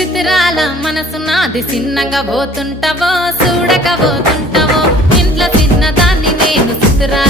చిత్రాల మనసు నాది చిన్నగా పోతుంటావో చూడక పోతుంటావో ఇంట్లో చిన్నదాన్ని నేను చిత్రాల